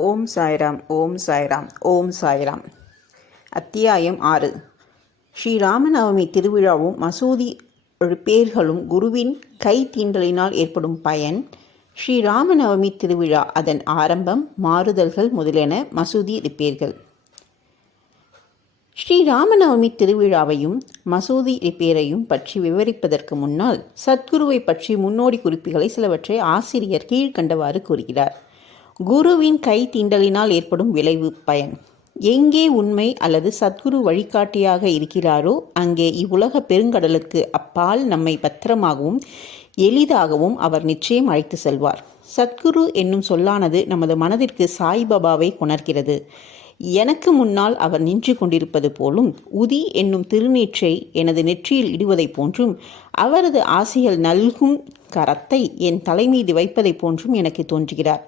ஓம் சாய்ராம் ஓம் சாய்ராம் ஓம் சாய்ராம். அத்தியாயம் 6. ஸ்ரீராமநவமி திருவிழாவும் மசூதி பேர்களும் குருவின் கை தீண்டலினால் ஏற்படும் பயன். ஸ்ரீராமநவமி திருவிழா, அதன் ஆரம்பம், மாறுதல்கள் முதலென மசூதி ரிப்பேர்கள். ஸ்ரீராமநவமி திருவிழாவையும் மசூதி ரிப்பேரையும் பற்றி விவரிப்பதற்கு முன்னால் சத்குருவை பற்றி முன்னோடி குறிப்புகளை சிலவற்றை ஆசிரியர் கீழ்கண்டவாறு கூறுகிறார். குருவின் கை தீண்டலினால் ஏற்படும் விளைவு பயன். எங்கே உண்மை அல்லது சத்குரு வழிகாட்டியாக இருக்கிறாரோ அங்கே இவ்வுலக பெருங்கடலுக்கு அப்பால் நம்மை பத்திரமாகவும் எளிதாகவும் அவர் நிச்சயம் அழைத்து செல்வார். சத்குரு என்னும் சொல்லானது நமது மனதிற்கு சாய்பாபாவை கொணர்கிறது. எனக்கு முன்னால் அவர் நின்று கொண்டிருப்பது போலும், உதி என்னும் திருநீற்றை எனது நெற்றியில் இடுவதைப் போன்றும், அவரது ஆசைகள் நல்கும் கரத்தை என் தலைமீது வைப்பதைப் போன்றும் எனக்கு தோன்றுகிறார்.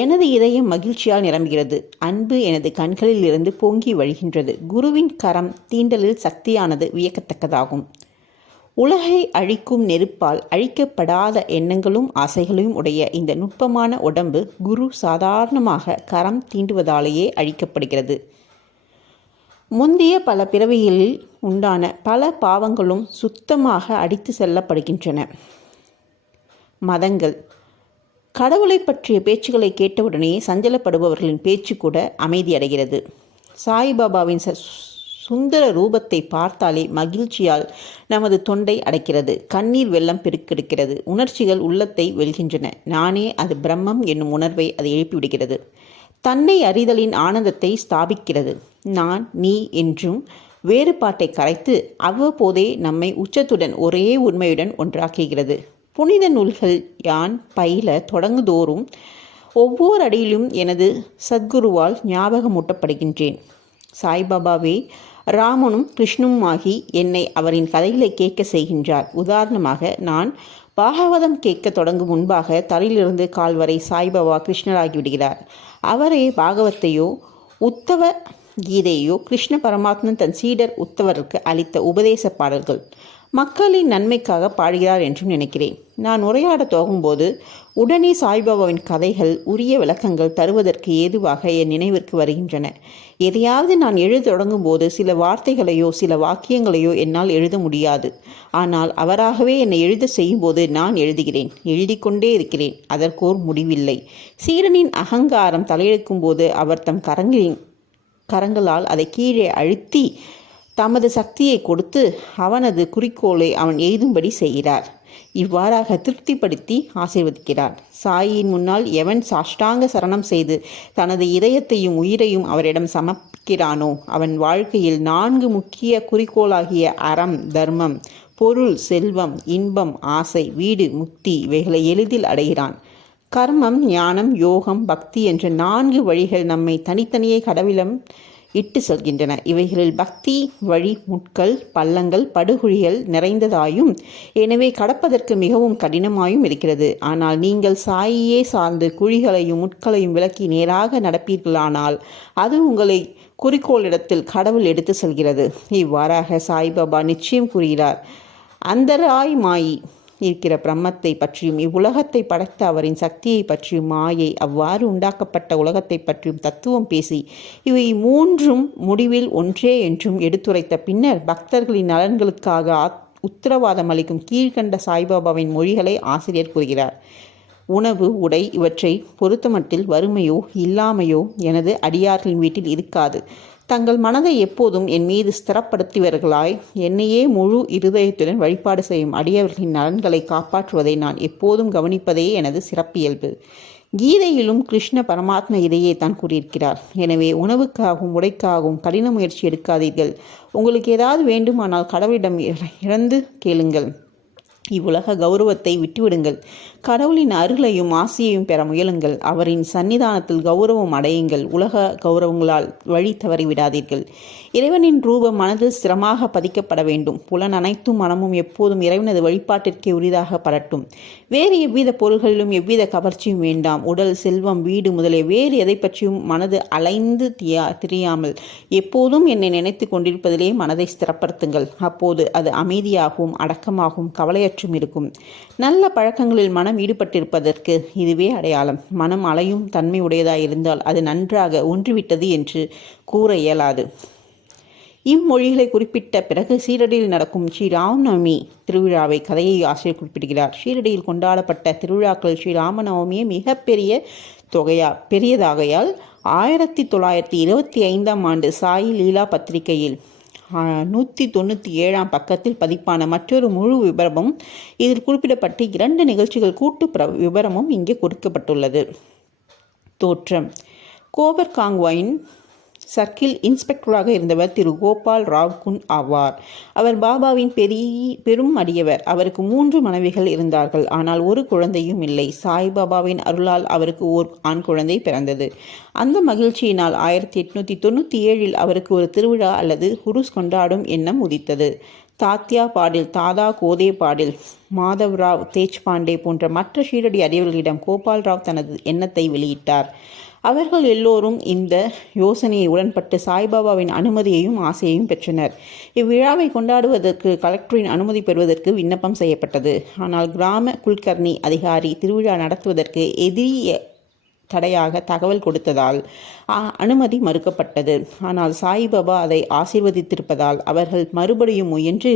எனது இதயம் மகிழ்ச்சியால் நிரம்புகிறது. அன்பு எனது கண்களில் இருந்து பொங்கி வழிகின்றது. குருவின் கரம் தீண்டலில் சக்தியானது வியக்கத்தக்கதாகும். உலகை அழிக்கும் நெருப்பால் அழிக்கப்படாத எண்ணங்களும் ஆசைகளையும் உடைய இந்த நுட்பமான உடம்பு குரு சாதாரணமாக கரம் தீண்டுவதாலேயே அழிக்கப்படுகிறது. முந்தைய பல பிறவிகளில் உண்டான பல பாவங்களும் சுத்தமாக அடித்து செல்லப்படுகின்றன. மதங்கள். கடவுளை பற்றிய பேச்சுக்களை கேட்டவுடனே சஞ்சலப்படுபவர்களின் பேச்சு கூட அமைதியடைகிறது. சாய்பாபாவின் சுந்தர ரூபத்தை பார்த்தாலே மகிழ்ச்சியால் நமது தொண்டை அடைக்கிறது. கண்ணீர் வெள்ளம் பெருக்கெடுக்கிறது. உணர்ச்சிகள் உள்ளத்தை வெல்கின்றன. நானே அது பிரம்மம் என்னும் உணர்வை அது எழுப்பிவிடுகிறது. தன்னை அறிதலின் ஆனந்தத்தை ஸ்தாபிக்கிறது. நான் நீ என்றும் வேறுபாட்டை கரைத்து அவ்வப்போதே நம்மை உச்சத்துடன் ஒரே உண்மையுடன் ஒன்றாக்குகிறது. புனித நூல்கள் யான் பயில தொடங்குதோறும் ஒவ்வொரு அடியிலும் எனது சத்குருவால் ஞாபகமூட்டப்படுகின்றேன். சாய்பாபாவே ராமனும் கிருஷ்ணனுமாகி என்னை அவரின் கதைகளை கேட்க செய்கின்றார். உதாரணமாக, நான் பாகவதம் கேட்க தொடங்கும் முன்பாக தரையிலிருந்து கால் வரை சாய்பாபா கிருஷ்ணராகிவிடுகிறார். அவரே பாகவத்தையோ உத்தவ கீதையோ கிருஷ்ண பரமாத்மன் தன் சீடர் உத்தவருக்கு அளித்த உபதேச பாடல்கள். மக்களின் நன்மைக்காக பாடுகிறார் என்றும் நினைக்கிறேன். நான் உரையாட போகும்போது உடனே சாய்பாபாவின் கதைகள் உரிய விளக்கங்கள் தருவதற்கு ஏதுவாக என் நினைவிற்கு வருகின்றன. எதையாவது நான் எழுத தொடங்கும் போது சில வார்த்தைகளையோ சில வாக்கியங்களையோ என்னால் எழுத முடியாது. ஆனால் அவராகவே என்னை எழுத செய்யும்போது நான் எழுதுகிறேன். எழுதி கொண்டே இருக்கிறேன். அதற்கோர் முடிவில்லை. சீடனின் அகங்காரம் தலையெடுக்கும் போது அவர் தம் கரங்களால் அதை கீழே அழுத்தி தமது சக்தியை கொடுத்து அவனது குறிக்கோளை அவன் எய்தும்படி செய்கிறார். இவ்வாறாக திருப்திப்படுத்தி ஆசீர்வதிக்கிறார். சாயின் முன்னால் எவன் சாஷ்டாங்க சரணம் செய்து தனது இதயத்தையும் உயிரையும் அவரிடம் சமர்ப்பிக்கிறானோ அவன் வாழ்க்கையில் 4 முக்கிய குறிக்கோளாகிய அறம், தர்மம், பொருள், செல்வம், இன்பம், ஆசை, வீடு, முக்தி இவைகளை எளிதில் அடைகிறான். கர்மம், ஞானம், யோகம், பக்தி என்ற 4 வழிகள் நம்மை தனித்தனியே கடவுளிடம் இட்டு செல்கின்றன. இவைகளில் பக்தி வழி முட்கள், பள்ளங்கள், படுகுழிகள் நிறைந்ததாயும் எனவே கடப்பதற்கு மிகவும் கடினமாயும் இருக்கிறது. ஆனால் நீங்கள் சாயியே சார்ந்து குழிகளையும் முட்களையும் விலக்கி நேராக நடப்பீர்களானால் அது உங்களை குறிக்கோளிடத்தில் கடவுள் எடுத்து செல்கிறது. இவ்வாறாக சாய்பாபா நிச்சயம் கூறுகிறார். அந்தராய் மாயி இருக்கிற பிரம்மத்தை பற்றியும் இவ்வுலகத்தை படைத்த அவரின் சக்தியை பற்றியும் மாயை அவ்வாறு உண்டாக்கப்பட்ட உலகத்தை பற்றியும் தத்துவம் பேசி இவை 3ம் முடிவில் ஒன்றே என்றும் எடுத்துரைத்த பின்னர் பக்தர்களின் நலன்களுக்காக உத்தரவாதம் அளிக்கும் கீழ்கண்ட சாய்பாபாவின் மொழிகளை ஆசிரியர் கூறுகிறார். உணவு, உடை இவற்றை பொறுத்தமட்டில் வறுமையோ இல்லாமையோ எனது அடியார்களின் வீட்டில் இருக்காது. தங்கள் மனதை எப்போதும் என் மீது ஸ்திரப்படுத்தியவர்களாய் என்னையே முழு இருதயத்துடன் வழிபாடு செய்யும் அடியவர்களின் நலன்களை காப்பாற்றுவதை நான் எப்போதும் கவனிப்பதே எனது சிறப்பியல்பு. கீதையிலும் கிருஷ்ண பரமாத்மா இதையே தான் கூறியிருக்கிறார். எனவே உணவுக்காகவும் உடைக்காகவும் கடின முயற்சி எடுக்காதீர்கள். உங்களுக்கு ஏதாவது வேண்டுமானால் கடவுளிடம் இறந்து கேளுங்கள். இவ்வுலக கௌரவத்தை விட்டுவிடுங்கள். கடவுளின் அருளையும் ஆசையையும் பெற முயலுங்கள். அவரின் சன்னிதானத்தில் கௌரவம் அடையுங்கள். உலக கௌரவங்களால் வழி தவறிவிடாதீர்கள். இறைவனின் ரூபம் மனதில் ஸ்திரமாக பதிக்கப்பட வேண்டும். புலன் அனைத்தும் மனமும் எப்போதும் இறைவனது வழிபாட்டிற்கே உரிதாக படட்டும். வேறு எவ்வித பொருள்களிலும் எவ்வித கவர்ச்சியும் வேண்டாம். உடல், செல்வம், வீடு முதலிய வேறு எதை பற்றியும் மனது அலைந்து திரியாமல் எப்போதும் என்னை நினைத்து கொண்டிருப்பதிலே மனதை ஸ்திரப்படுத்துங்கள். அப்போது அது அமைதியாகவும் அடக்கமாகவும் கவலையற்ற நோயற்றும் இருக்கும். நல்ல பழக்கங்களில் மனம் ஈடுபட்டிருப்பதற்கு இதுவே அடையாளம். மனம் அலையும் தன்மை உடையதாய் இருந்தால் அது நன்றாக ஒன்றிவிட்டது என்று கூற இயலாது. இம்மொழிகளை குறிப்பிட்ட பிறகு ஷீரடியில் நடக்கும் ஸ்ரீ ராமநவமி திருவிழாவை கதையை ஆசிரியர் குறிப்பிடுகிறார். ஷீரடியில் கொண்டாடப்பட்ட திருவிழாக்கள் ஸ்ரீ ராமநவமியை பெரியதாகையால் 1925 சாயி லீலா பத்திரிகையில் 197 பக்கத்தில் பதிப்பான மற்றொரு முழு விபரமும் இதில் குறிப்பிடப்பட்டு 2 நிகழ்ச்சிகள் கூட்டு விபரமும் இங்கே கொடுக்கப்பட்டுள்ளது. தோற்றம்: கோபர் காங்வாயின் சர்க்கிள் இன்ஸ்பெக்டராக இருந்தவர் திரு கோபால் ராவ் குன் ஆவார். அவர் பாபாவின் பெரும் அடியவர். அவருக்கு 3 மனைவிகள் இருந்தார்கள். ஆனால் ஒரு குழந்தையும் இல்லை. சாய்பாபாவின் அருளால் அவருக்கு ஓர் ஆண் குழந்தை பிறந்தது. அந்த மகிழ்ச்சியினால் 1897 அவருக்கு ஒரு திருவிழா அல்லது உருஸ் கொண்டாடும் எண்ணம் உதித்தது. தாத்யா பாடில், தாதா கோதே பாடில், மாதவ்ராவ் தேஜ்பாண்டே போன்ற மற்ற ஷீரடி அடியவர்களிடம் கோபால்ராவ் தனது எண்ணத்தை வெளியிட்டார். அவர்கள் எல்லோரும் இந்த யோசனையை உடன்பட்டு சாய்பாபாவின் அனுமதியையும் ஆசையையும் பெற்றனர். இவ்விழாவை கொண்டாடுவதற்கு கலெக்டரின் அனுமதி பெறுவதற்கு விண்ணப்பம் செய்யப்பட்டது. ஆனால் கிராம குல்கர்னி அதிகாரி திருவிழா நடத்துவதற்கு எதிரிய தடையாக தகவல் கொடுத்ததால் அனுமதி மறுக்கப்பட்டது. ஆனால் சாய்பாபா அதை ஆசீர்வதித்திருப்பதால் அவர்கள் மறுபடியும் முயன்று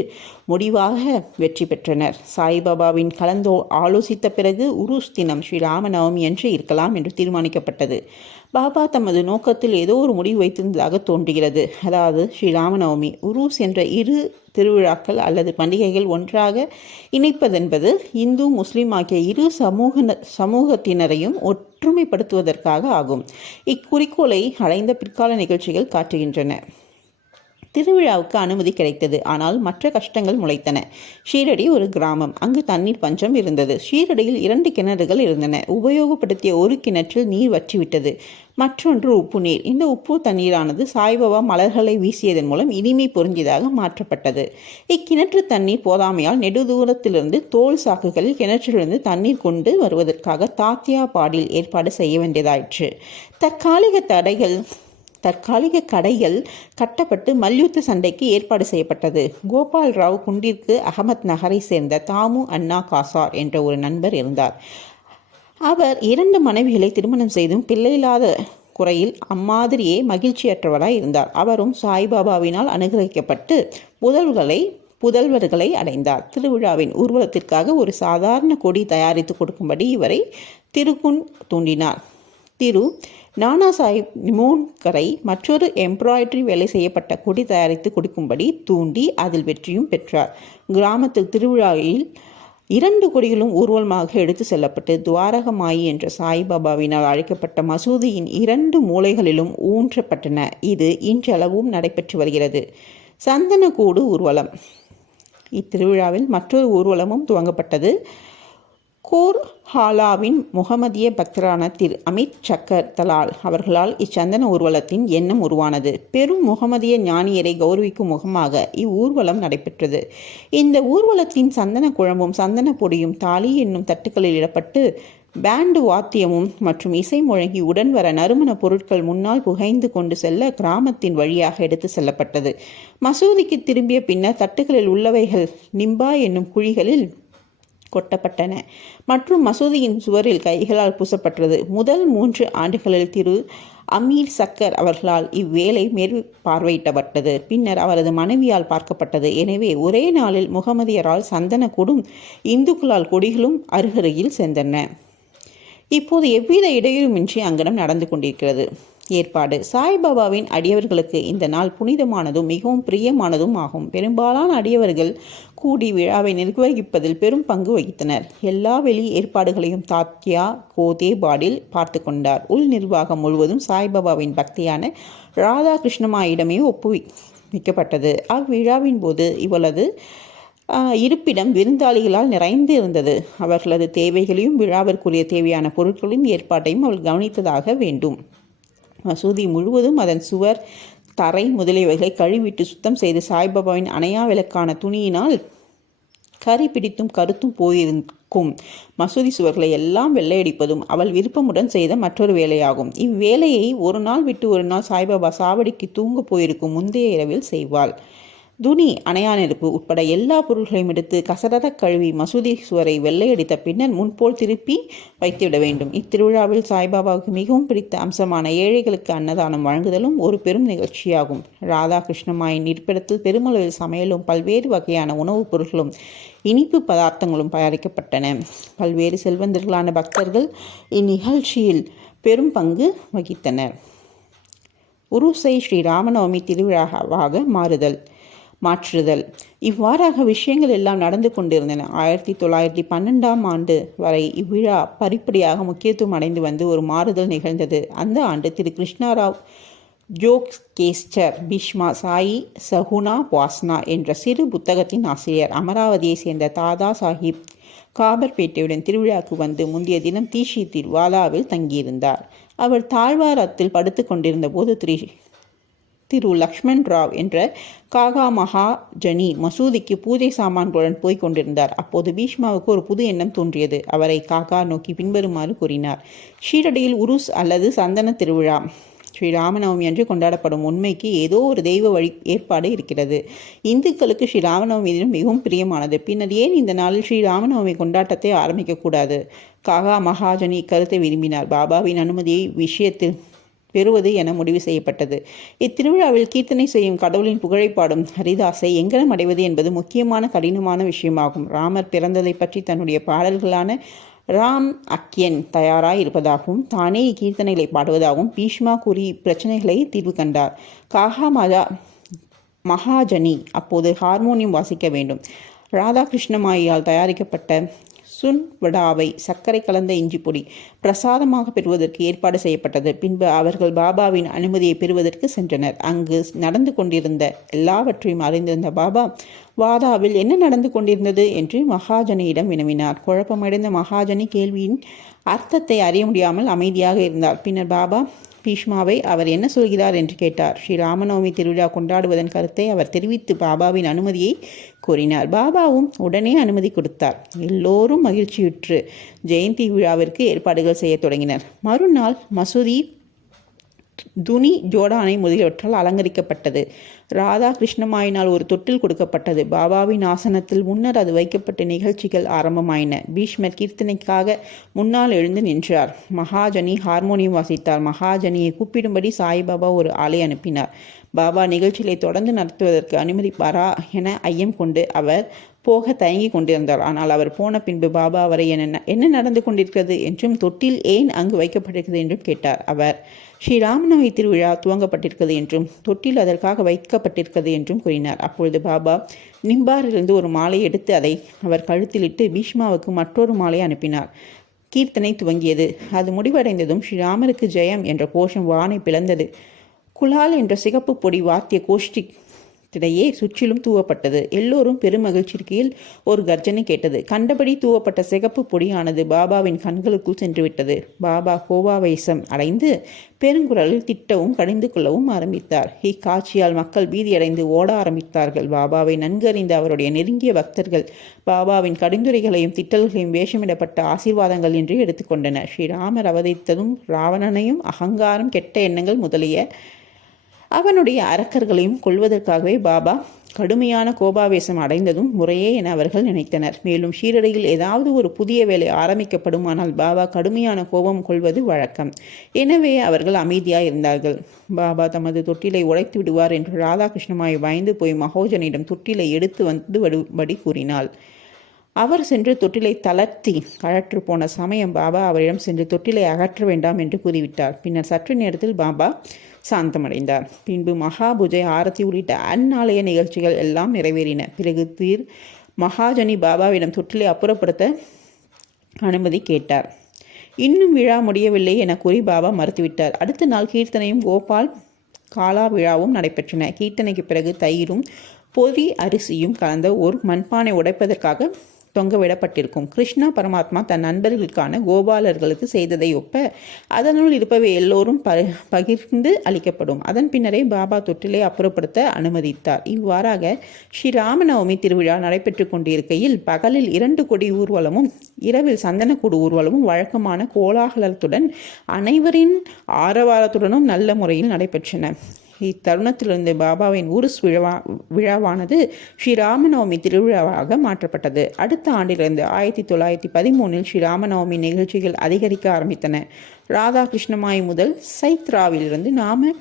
முடிவாக வெற்றி பெற்றனர். சாய்பாபாவின் ஆலோசித்த பிறகு உருஸ் தினம் ஸ்ரீ ராமநவமி என்று இருக்கலாம் என்று தீர்மானிக்கப்பட்டது. பாபா தமது நோக்கத்தில் ஏதோ ஒரு முடிவு வைத்திருந்ததாக தோன்றுகிறது. அதாவது ஸ்ரீ ராமநவமி, உருஸ் என்ற 2 திருவிழாக்கள் அல்லது பண்டிகைகள் ஒன்றாக இணைப்பதென்பது இந்து முஸ்லீம் ஆகிய 2 சமூகத்தினரையும் ஒற்றுமைப்படுத்துவதற்காக ஆகும். இக்குறிக்கோளை அடைந்த பிற்கால நிகழ்ச்சிகள் காட்டுகின்றன. திருவிழாவுக்கு அனுமதி கிடைத்தது. ஆனால் மற்ற கஷ்டங்கள் முளைத்தன. ஷீரடி ஒரு கிராமம். அங்கு தண்ணீர் பஞ்சம் இருந்தது. ஷீரடியில் 2 கிணறுகள் இருந்தன. உபயோகப்படுத்திய ஒரு கிணற்றில் நீர் வற்றிவிட்டது. மற்றொன்று உப்பு நீர். இந்த உப்பு தண்ணீரானது சாய்பாபா மலர்களை வீசியதன் மூலம் இனிமை பொருந்தியதாக மாற்றப்பட்டது. இக்கிணற்று தண்ணீர் போதாமையால் நெடுதூரத்திலிருந்து தோல் சாக்குகளில் கிணற்றிலிருந்து தண்ணீர் கொண்டு வருவதற்காக தாத்தியா பாடில் ஏற்பாடு செய்ய வேண்டியதாயிற்று. தற்காலிக கடைகள் கட்டப்பட்டு மல்யுத்த சண்டைக்கு ஏற்பாடு செய்யப்பட்டது. கோபால் ராவ் குண்டிற்கு அகமத் நகரை சேர்ந்த தாமு அண்ணா காசார் என்ற ஒரு நண்பர் இருந்தார். அவர் 2 மனைவிகளை திருமணம் செய்தும் பிள்ளையில்லாத குறையில் அம்மாதிரியே மகிழ்ச்சியற்றவராய் இருந்தார். அவரும் சாய்பாபாவினால் அனுகிரகிக்கப்பட்டு புதல்வர்களை அடைந்தார். திருவிழாவின் ஊர்வலத்திற்காக ஒரு சாதாரண கொடி தயாரித்து கொடுக்கும்படி இவரை திருகுன் தூண்டினார். திரு நானா சாஹிப் நிமோன்கரை மற்றொரு எம்ப்ராய்டரி வேலை செய்யப்பட்ட கொடி தயாரித்து கொடுக்கும்படி தூண்டி அதில் வெற்றியும் பெற்றார். கிராமத்தில் திருவிழாவில் 2 கொடிகளும் ஊர்வலமாக எடுத்து செல்லப்பட்டு துவாரகமாயி என்ற சாய்பாபாவினால் அழைக்கப்பட்ட மசூதியின் 2 மூலைகளிலும் ஊன்றப்பட்டன. இது இன்றளவும் நடைபெற்று வருகிறது. சந்தனக்கூடு ஊர்வலம். இத்திருவிழாவில் மற்றொரு ஊர்வலமும் துவங்கப்பட்டது. கோர்ஹாலாவின் முகமதிய பக்தரான திரு அமித் சக்கர் தலால் அவர்களால் இச்சந்தன ஊர்வலத்தின் எண்ணம் உருவானது. பெரும் முகமதிய ஞானியரை கௌரவிக்கும் முகமாக இவ்வூர்வலம் நடைபெற்றது. இந்த ஊர்வலத்தின் சந்தன குழம்பும் சந்தன பொடியும் தாலி என்னும் தட்டுக்களில் இடப்பட்டு பேண்டு வாத்தியமும் மற்றும் இசை முழங்கி உடன் வர நறுமண பொருட்கள் முன்னால் புகைந்து கொண்டு செல்ல கிராமத்தின் வழியாக எடுத்து செல்லப்பட்டது. மசூதிக்கு திரும்பிய பின்னர் தட்டுக்களில் உள்ளவைகள் நிம்பா என்னும் குழிகளில் கொட்டப்பட்டன மற்றும் மசூதியின் சுவரில் கைகளால் பூசப்பட்டது. முதல் 3 ஆண்டுகளில் திரு அமீர் சக்கர் அவர்களால் இவ்வேலை மேற்பார்வையிடப்பட்டது. பின்னர் அவரது மனைவியால் பார்க்கப்பட்டது. எனவே ஒரே நாளில் முகமதியரால் சந்தன கூடும் இந்துக்களால் கொடிகளும் அருகருகில் சென்றன. இப்போது எவ்வித இடையூறுமின்றி அங்கனம் நடந்து கொண்டிருக்கிறது. ஏற்பாடு: சாய்பாபாவின் அடியவர்களுக்கு இந்த நாள் புனிதமானதும் மிகவும் பிரியமானதும் ஆகும். பெரும்பாலான அடியவர்கள் கூடி விழாவை நிர்வகிப்பதில் பெரும் பங்கு வகித்தனர். எல்லா வெளி ஏற்பாடுகளையும் தாத்யா கோதே பாடில் பார்த்து கொண்டார். உள் நிர்வாகம் முழுவதும் சாய்பாபாவின் பக்தியான ராதா கிருஷ்ணமாயிடமே ஒப்புவிக்கப்பட்டது. அவ்விழாவின் போது இவளது இருப்பிடம் விருந்தாளிகளால் நிறைந்து இருந்தது. அவர்களது தேவைகளையும் விழாவிற்குரிய தேவையான பொருட்களையும் ஏற்பாட்டையும் அவள் கவனித்ததாக வேண்டும். மசூதி முழுவதும் அதன் சுவர், தரை முதலியவைகளை கழுவிட்டு சுத்தம் செய்து சாய்பாபாவின் அணையா விளக்கான துணியினால் கறி பிடித்தும் கருத்தும் போயிருக்கும் மசூதி சுவர்களை எல்லாம் வெள்ளையடிப்பதும் அவள் விருப்பமுடன் செய்த மற்றொரு வேலையாகும். இவ்வேலையை ஒரு நாள் விட்டு ஒரு நாள் சாய்பாபா சாவடிக்கு தூங்க போயிருக்கும் முந்தைய இரவில் செய்வாள். துணி, அணையா நெருப்பு உட்பட எல்லா பொருள்களையும் எடுத்து கசடர கழுவி மசூதி சுவரை வெள்ளையடித்த பின்னர் முன்போல் திருப்பி வைத்துவிட வேண்டும். இத்திருவிழாவில் சாய்பாபாவுக்கு மிகவும் பிடித்த அம்சமான ஏழைகளுக்கு அன்னதானம் வழங்குதலும் ஒரு பெரும் நிகழ்ச்சியாகும். ராதாகிருஷ்ணமாயின் இருப்பிடத்தில் பெருமளவில் சமையலும் பல்வேறு வகையான உணவுப் பொருட்களும் இனிப்பு பதார்த்தங்களும் தயாரிக்கப்பட்டன. பல்வேறு செல்வந்தர்களான பக்தர்கள் இந்நிகழ்ச்சியில் பெரும் பங்கு வகித்தனர். உருசை ஸ்ரீ ராமநவமி திருவிழாவாக மாற்றுதல். இவ்வாறாக விஷயங்கள் எல்லாம் நடந்து கொண்டிருந்தன. 1912ஆம் ஆண்டு வரை இவ்விழா படிப்படியாக முக்கியத்துவம் அடைந்து வந்து ஒரு மாறுதல் நிகழ்ந்தது. அந்த ஆண்டு திரு கிருஷ்ணராவ் ஜோகேஸ்டர் பீஷ்மா சாயி சகுனா வாஸ்னா என்ற சிறு புத்தகத்தின் ஆசிரியர் அமராவதியை சேர்ந்த தாதா சாஹிப் காபர்பேட்டையுடன் திருவிழாவுக்கு வந்து முந்தைய தினம் தீஷீத்தில் வாலாவில் தங்கியிருந்தார். அவர் தாழ்வாரத்தில் படுத்து கொண்டிருந்த போது திரு லக்ஷ்மண் ராவ் என்ற காகா மகாஜனி மசூதிக்கு பூஜை சாமான்களுடன் போய்க் கொண்டிருந்தார். அப்போது பீஷ்மாவுக்கு ஒரு புது எண்ணம் தோன்றியது. அவரை காகா நோக்கி பின்வருமாறு கூறினார். ஷீரடியில் உருஸ் அல்லது சந்தன திருவிழா ஸ்ரீராமநவமி அன்று கொண்டாடப்படும். உண்மைக்கு ஏதோ ஒரு தெய்வ ஏற்பாடு இருக்கிறது. இந்துக்களுக்கு ஸ்ரீராமநவமி தினம் மிகவும் பிரியமானது. பின்னர் ஏன் இந்த நாளில் ஸ்ரீராமநவமி கொண்டாட்டத்தை ஆரம்பிக்கக்கூடாது? காகா மகாஜனி கருத்தை விரும்பினார். பாபாவின் அனுமதியை விஷயத்தில் பெறுவது என முடிவு செய்யப்பட்டது. இத்திருவிழாவில் கீர்த்தனை செய்யும் கடவுளின் புகழைப்பாடும் ஹரிதாஸை எங்கனம் அடைவது என்பது முக்கியமான கடினமான விஷயமாகும். ராமர் பிறந்ததை பற்றி தன்னுடைய பாடல்களான ராம் அக்கியன் தயாராய் இருப்பதாகவும் தானே கீர்த்தனைகளை பாடுவதாகவும் பீஷ்மா கூறி பிரச்சனைகளை தீர்வு கண்டார். காகா மகாஜனி அப்போது ஹார்மோனியம் வாசிக்க வேண்டும். ராதாகிருஷ்ணமாயியால் தயாரிக்கப்பட்ட சுன்வடாவை சர்க்கரை கலந்த இஞ்சி பொடி பிரசாதமாக பெறுவதற்கு ஏற்பாடு செய்யப்பட்டது. பின்பு அவர்கள் பாபாவின் அனுமதியை பெறுவதற்கு சென்றனர். அங்கு நடந்து கொண்டிருந்த எல்லாவற்றையும் அறிந்திருந்த பாபா வாதாவில் என்ன நடந்து கொண்டிருந்தது என்று மகாஜனியிடம் வினவினார். குழப்பமடைந்த மகாஜனி கேள்வியின் அர்த்தத்தை அறிய முடியாமல் அமைதியாக இருந்தார். பின்னர் பாபா பீஷ்மாவை அவர் என்ன சொல்கிறார் என்று கேட்டார். ஸ்ரீராமநவமி திருவிழா கொண்டாடுவதன் கருத்தை அவர் தெரிவித்து பாபாவின் அனுமதியை கோரினார். பாபாவும் உடனே அனுமதி கொடுத்தார். எல்லோரும் மகிழ்ச்சியுற்று ஜெயந்தி விழாவிற்கு ஏற்பாடுகள் செய்ய தொடங்கினர். மறுநாள் மசூதி துணி ஜோடானை முதலியவற்றால் அலங்கரிக்கப்பட்டது. ராதா கிருஷ்ணமாயினால் ஒரு தொட்டில் கொடுக்கப்பட்டது. பாபாவின் ஆசனத்தில் முன்னர் அது வைக்கப்பட்ட நிகழ்ச்சிகள் ஆரம்பமாயின. பீஷ்மர் கீர்த்தனைக்காக முன்னால் எழுந்து நின்றார். மகாஜனி ஹார்மோனியம் வாசித்தார். மகாஜனியை கூப்பிடும்படி சாய்பாபா ஒரு ஆளை அனுப்பினார். பாபா நிகழ்ச்சிகளை தொடர்ந்து நடத்துவதற்கு அனுமதிப்பாரா என ஐயம் கொண்டு அவர் போக தயங்கி கொண்டிருந்தார். ஆனால் அவர் போன பின்பு பாபா அவரை என்ன நடந்து கொண்டிருக்கிறது என்றும் தொட்டில் ஏன் அங்கு வைக்கப்பட்டிருக்கிறது என்றும் கேட்டார். அவர் ஸ்ரீராமநவமி திருவிழா துவங்கப்பட்டிருக்கிறது என்றும் தொட்டில் அதற்காக வைக்கப்பட்டிருக்கிறது என்றும் கூறினார். அப்பொழுது பாபா நிம்பாரிலிருந்து ஒரு மாலை எடுத்து அதை அவர் கழுத்திலிட்டு பீஷ்மாவுக்கு மற்றொரு மாலை அனுப்பினார். கீர்த்தனை துவங்கியது. அது முடிவடைந்ததும் ஸ்ரீராமருக்கு ஜெயம் என்ற கோஷம் வானை பிளந்தது. குலால் என்ற சிகப்பு பொடி வாத்திய கோஷ்டிடையே சுற்றிலும் தூவப்பட்டது. எல்லோரும் பெருமகிழ்ச்சியில் ஒரு கர்ஜனை கேட்டது. கண்டபடி தூவப்பட்ட சிகப்பு பொடியானது பாபாவின் கண்களுக்குள் சென்றுவிட்டது. பாபா கோபாவேசம் அடைந்து பெருங்குரலில் திட்டவும் கடிந்து கொள்ளவும் ஆரம்பித்தார். இக்காட்சியால் மக்கள் பீதியடைந்து ஓட ஆரம்பித்தார்கள். பாபாவை நன்கறிந்த அவருடைய நெருங்கிய பக்தர்கள் பாபாவின் கடிந்துரைகளையும் திட்டல்களையும் வேஷமிடப்பட்ட ஆசீர்வாதங்கள் என்று எடுத்துக்கொண்டனர். ஸ்ரீராமர் அவதரித்ததும் ராவணனையும் அகங்காரம், கெட்ட எண்ணங்கள் முதலிய அவனுடைய அரக்கர்களையும் கொள்வதற்காகவே பாபா கடுமையான கோபாவேசம் அடைந்ததும் முறையே என அவர்கள் நினைத்தனர். மேலும் ஷீரடியில் ஏதாவது ஒரு புதிய வேலை ஆரம்பிக்கப்படுமானால் பாபா கடுமையான கோபம் கொள்வது வழக்கம். எனவே அவர்கள் அமைதியாக இருந்தார்கள். பாபா தமது தொட்டிலை உடைத்து விடுவார் என்று ராதாகிருஷ்ணமாய் பயந்து போய் மகோஜனிடம் தொட்டிலை எடுத்து வந்து வரும்படி கூறினாள். அவர் சென்று தொட்டிலை தளர்த்தி கழற்று போன சமயம் பாபா அவரிடம் சென்று தொட்டிலை அகற்ற வேண்டாம் என்று கூறிவிட்டார். பின்னர் சற்று நேரத்தில் பாபா சாந்தமடைந்தார். பின்பு மகாபூஜை, ஆரத்தி உள்ளிட்ட அந்நாளைய நிகழ்ச்சிகள் எல்லாம் நிறைவேறின. பிறகு மகாஜனி பாபாவிடம் தொட்டிலை அப்புறப்படுத்த அனுமதி கேட்டார். இன்னும் விழா முடியவில்லை என கூறி பாபா மறுத்துவிட்டார். அடுத்த நாள் கீர்த்தனையும் கோபால் காலா விழாவும் நடைபெற்றன. கீர்த்தனைக்கு பிறகு தயிரும் பொரி அரிசியும் கலந்த ஒரு மண்பானை உடைப்பதற்காக தொங்கவிடப்பட்டிருக்கும். கிருஷ்ணா பரமாத்மா தன் நண்பர்களுக்கான கோபாலர்களுக்கு செய்ததை ஒப்ப அதனுள் இருப்பவை எல்லோரும் பகிர்ந்து அளிக்கப்படும். அதன் பின்னரே பாபா தொட்டிலை அப்புறப்படுத்த அனுமதித்தார். இவ்வாறாக ஸ்ரீராமநவமி திருவிழா நடைபெற்று கொண்டிருக்கையில் பகலில் 2 கொடி ஊர்வலமும் இரவில் சந்தனக்கூடு ஊர்வலமும் வழக்கமான கோலாகலத்துடன் அனைவரின் ஆரவாரத்துடனும் நல்ல முறையில் நடைபெற்றன. இத்தருணத்திலிருந்து பாபாவின் உருஸ் விழாவானது ஸ்ரீ ராமநவமி திருவிழாவாக மாற்றப்பட்டது. அடுத்த ஆண்டிலிருந்து 1913 ஸ்ரீ ராமநவமி நிகழ்ச்சிகள் அதிகரிக்க ஆரம்பித்தன. ராதாகிருஷ்ணமாய் முதல் சைத்ராவிலிருந்து நாம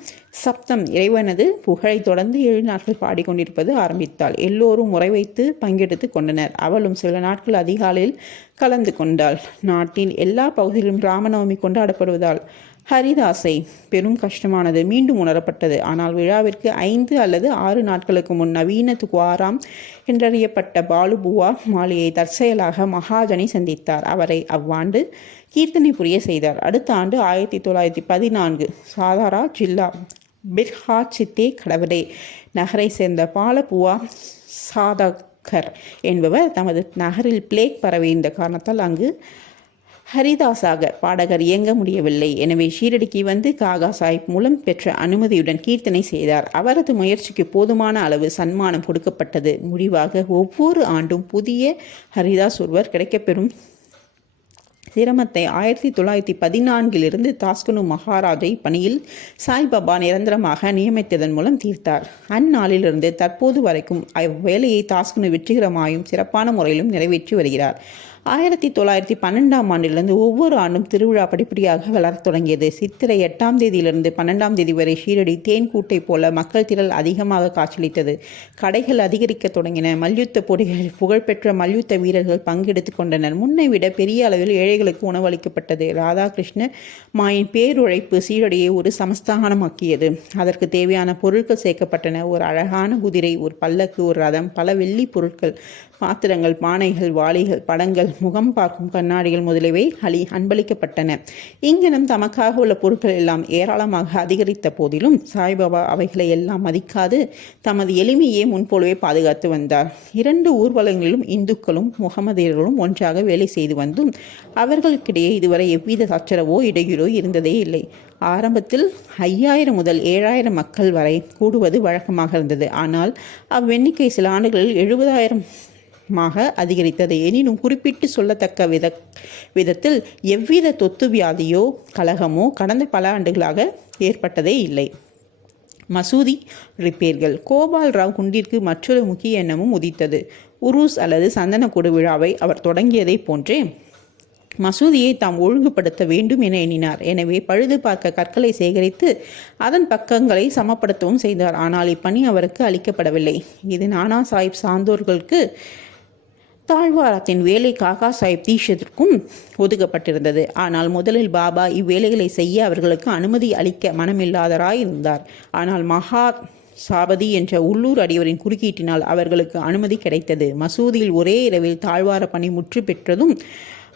சப்தம் இறைவனது புகழை தொடர்ந்து 7 நாட்கள் பாடிக்கொண்டிருப்பது ஆரம்பித்தாள். எல்லோரும் முறை வைத்து பங்கெடுத்து கொண்டனர். அவளும் சில நாட்கள் அதிகாலையில் கலந்து கொண்டாள். நாட்டின் எல்லா பகுதியிலும் ராமநவமி கொண்டாடப்படுவதால் ஹரிதாஸை பெரும் கஷ்டமானது மீண்டும் உணரப்பட்டது. ஆனால் விழாவிற்கு 5 அல்லது 6 நாட்களுக்கு முன் நவீன துவாராம் என்றறியப்பட்ட பாலுபுவா மாலியை தற்செயலாக மகாஜனை சந்தித்தார். அவரை அவ்வாண்டு கீர்த்தனை புரிய செய்தார். அடுத்த ஆண்டு 1914 சாதாரா ஜில்லா பிர்ஹாட் சித்தே கடவடே நகரை சேர்ந்த பாலபுவா சாதகர் என்பவர் தமது நகரில் பிளேக் பரவியிருந்த காரணத்தால் அங்கு ஹரிதாஸாக பாடகர் இயங்க முடியவில்லை. எனவே ஷீரடிக்கு வந்து காகா சாஹிப் மூலம் பெற்ற அனுமதியுடன் கீர்த்தனை செய்தார். அவரது முயற்சிக்கு போதுமான அளவு சன்மானம் கொடுக்கப்பட்டது. முடிவாக ஒவ்வொரு ஆண்டும் புதிய ஹரிதாஸ் ஒருவர் கிடைக்கப்பெறும் சிரமத்தை 1914 தாஸ்கனு மகாராஜை பணியில் சாய்பாபா நிரந்தரமாக நியமித்ததன் மூலம் தீர்த்தார். அந்நாளிலிருந்து தற்போது வரைக்கும் அவ்வேலையை தாஸ்கனு வெற்றிகரமாயும் சிறப்பான முறையிலும் நிறைவேற்றி வருகிறார். 1912ஆம் ஆண்டிலிருந்து ஒவ்வொரு ஆண்டும் திருவிழா படிப்படியாக வளரத் தொடங்கியது. சித்திரை 8ஆம் தேதியிலிருந்து 12ஆம் தேதி வரை ஷீரடி தேன்கூட்டை போல மக்கள் திரள் அதிகமாக காட்சியளித்தது. கடைகள் அதிகரிக்க தொடங்கின. மல்யுத்த போட்டிகளில் புகழ்பெற்ற மல்யுத்த வீரர்கள் பங்கெடுத்து கொண்டனர். முன்னை விட பெரிய அளவில் ஏழைகளுக்கு உணவளிக்கப்பட்டது. ராதாகிருஷ்ண மாயின் பேருழைப்பு ஷீரடியை ஒரு சமஸ்தானமாக்கியது. அதற்கு தேவையான பொருட்கள் சேர்க்கப்பட்டன. ஒரு அழகான குதிரை, ஒரு பல்லக்கு, ஒரு ரதம், பல வெள்ளி பொருட்கள், பாத்திரங்கள், பானைகள், வாளிகள், படங்கள், முகம் பார்க்கும் கண்ணாடிகள் முதலியவை அன்பளிக்கப்பட்டன. இங்கனம் தமக்காக உள்ள பொருட்கள் எல்லாம் ஏராளமாக அதிகரித்த போதிலும் சாய்பாபா அவைகளை எல்லாம் மதிக்காது தமது எளிமையை முன்போலவே பாதுகாத்து வந்தார். 2 ஊர்வலங்களிலும் இந்துக்களும் முகமதியர்களும் ஒன்றாக வேலை செய்து வந்தும் அவர்களுக்கிடையே இதுவரை எவ்வித சச்சரவோ இடையூறோ இருந்ததே இல்லை. ஆரம்பத்தில் 5000 முதல் 7000 மக்கள் வரை கூடுவது வழக்கமாக இருந்தது. ஆனால் அவ்வெண்ணிக்கை சில ஆண்டுகளில் 70,000 அதிகரித்தது. எனினும் குறிப்பிட்டு சொல்லத்தக்க விதத்தில் எவ்வித தொத்து வியாதியோ கலகமோ கடந்த பல ஆண்டுகளாக ஏற்பட்டதே இல்லை. மசூதி ரிப்பேர்கள். கோபால் ராவ் குண்டிற்கு மற்றொரு முக்கிய எண்ணமும் உதித்தது. உருஸ் அல்லது சந்தனக்கூடு விழாவை அவர் தொடங்கியதை போன்றே மசூதியை தாம் ஒழுங்குபடுத்த வேண்டும் என எண்ணினார். எனவே பழுது பார்க்க கற்களை சேகரித்து அதன் பக்கங்களை சமப்படுத்தவும் செய்தார். ஆனால் இப்பணி அவருக்கு அளிக்கப்படவில்லை. இது நானா சாஹிப் சாந்தோர்களுக்கு தாழ்வாரத்தின் வேலை காகா சாஹிப் தீட்சித்திற்கும் ஒதுக்கப்பட்டிருந்தது. ஆனால் முதலில் பாபா இவ்வேலைகளை செய்ய அவர்களுக்கு அனுமதி அளிக்க மனமில்லாதராயிருந்தார். ஆனால் மகா சாபதி என்ற உள்ளூர் அடியவரின் குறுக்கீட்டினால் அவர்களுக்கு அனுமதி கிடைத்தது. மசூதியில் ஒரே இரவில் தாழ்வார பணி முற்று பெற்றதும்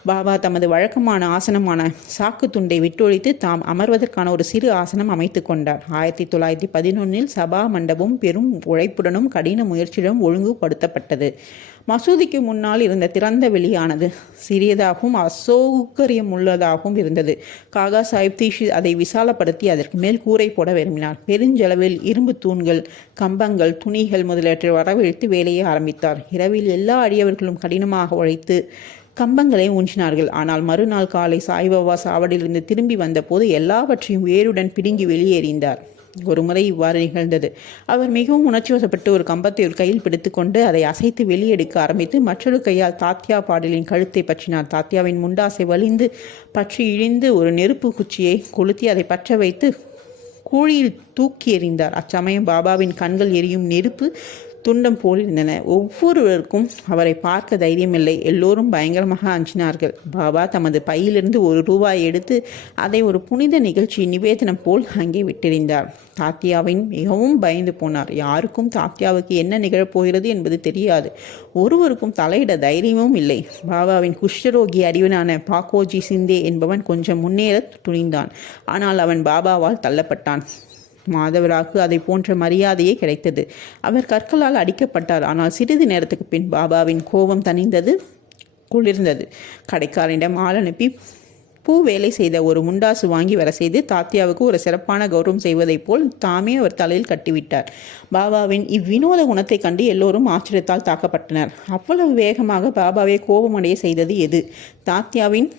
பாபா தமது வழக்கமான ஆசனமான சாக்கு துண்டை விட்டொழித்து தாம் அமர்வதற்கான ஒரு சிறு ஆசனம் அமைத்து கொண்டார். 1911 சபா மண்டபம் பெரும் உழைப்புடனும் கடின முயற்சியுடன் ஒழுங்குபடுத்தப்பட்டது. மசூதிக்கு முன்னால் இருந்த திறந்த வெளியானது சிறியதாகவும் அசௌகரியமுள்ளதாகவும் இருந்தது. காகா சாஹிப் தீட்சித் அதை விசாலப்படுத்தி அதற்கு மேல் கூரை போட விரும்பினார். பெருஞ்சளவில் இரும்பு தூண்கள், கம்பங்கள், துணிகள் முதலியவற்றை வரவழைத்து வேலையை ஆரம்பித்தார். இரவில் எல்லா அடியவர்களும் கடினமாக உழைத்து கம்பங்களை ஊன்றினார்கள். ஆனால் மறுநாள் காலை சாய்பாபா சாவடியிலிருந்து திரும்பி வந்தபோது எல்லாவற்றையும் வேருடன் பிடுங்கி வெளியேறிந்தார். ஒரு முறை இவ்வாறு நிகழ்ந்தது. அவர் மிகவும் உணர்ச்சி வசப்பட்டு ஒரு கம்பத்தை ஒரு கையில் பிடித்துக்கொண்டு அதை அசைத்து வெளியெடுக்க ஆரம்பித்து மற்றொரு கையால் தாத்யா பாடலின் கழுத்தை பற்றினார். தாத்யாவின் முண்டாசை வலிந்து பற்றி இழிந்து ஒரு நெருப்பு குச்சியை கொளுத்தி அதை பற்ற வைத்து கூழியில் தூக்கி எறிந்தார். அச்சமயம் பாபாவின் கண்கள் எரியும் நெருப்பு துண்டம் போலிருந்தன. ஒவ்வொருவருக்கும் அவரை பார்க்க தைரியமில்லை. எல்லோரும் பயங்கரமாக அஞ்சினார்கள். பாபா தமது பையிலிருந்து ₹1 எடுத்து அதை ஒரு புனித நிகழ்ச்சி நிவேதனம் போல் அங்கே விட்டெறிந்தார். தாத்யாவின் மிகவும் பயந்து போனார். யாருக்கும் தாத்யாவுக்கு என்ன நிகழப்போகிறது என்பது தெரியாது. ஒருவருக்கும் தலையிட தைரியமும் இல்லை. பாபாவின் குஷ்டரோகி அறிவனான பாக்கோஜி சிந்தே என்பவன் கொஞ்சம் முன்னேற துணிந்தான். ஆனால் அவன் பாபாவால் தள்ளப்பட்டான். மாதவராக்கு அதை போன்ற மரியாதையே கிடைத்தது. அவர் கற்களால் அடிக்கப்பட்டார். ஆனால் சிறிது நேரத்துக்கு பின் பாபாவின் கோபம் தணிந்தது, குளிர்ந்தது. கடைக்காரனிடம் ஆள் அனுப்பி பூ வேலை செய்த ஒரு முண்டாசு வாங்கி வர செய்து தாத்யாவுக்கு ஒரு சிறப்பான கௌரவம் செய்வதைப் போல் தாமே அவர் தலையில் கட்டிவிட்டார். பாபாவின் இவ்வினோத குணத்தை கண்டு எல்லோரும் ஆச்சரியத்தால் தாக்கப்பட்டனர். அவ்வளவு வேகமாக பாபாவை கோபமடைய செய்தது எது? தாத்யாவின்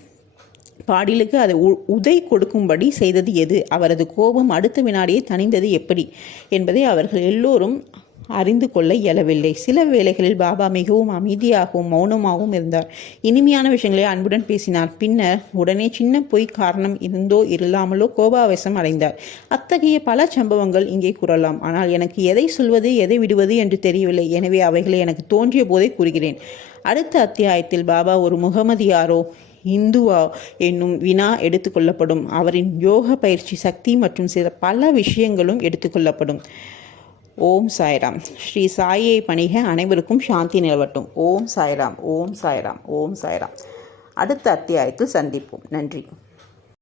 பாடிலுக்கு அதை உதை கொடுக்கும்படி செய்தது எது? அவரது கோபம் அடுத்த வினாடியே தணிந்தது எப்படி என்பதை அவர்கள் எல்லோரும் அறிந்து கொள்ள இயலவில்லை. சில வேளைகளில் பாபா மிகவும் அமைதியாகவும் மௌனமாகவும் இருந்தார். இனிமையான விஷயங்களை அன்புடன் பேசினார். பின்னர் உடனே சின்ன பொய் காரணம் இருந்தோ இல்லாமலோ கோபாவேசம் அடைந்தார். அத்தகைய பல சம்பவங்கள் இங்கே கூறலாம். ஆனால் எனக்கு எதை சொல்வது எதை விடுவது என்று தெரியவில்லை. எனவே அவைகளை எனக்கு தோன்றிய போதே கூறுகிறேன். அடுத்த அத்தியாயத்தில் பாபா ஒரு முகமதியாரோ இந்துவா என்னும் வினா எடுத்துக்கொள்ளப்படும். அவரின் யோக பயிற்சி சக்தி மற்றும் சில பல விஷயங்களும் எடுத்துக்கொள்ளப்படும். ஓம் சாய்ராம். ஸ்ரீ சாயை பணிக. அனைவருக்கும் சாந்தி நிலவட்டும். ஓம் சாய்ராம். ஓம் சாய்ராம். ஓம் சாய்ராம். அடுத்த அத்தியாயத்தில் சந்திப்போம். நன்றி.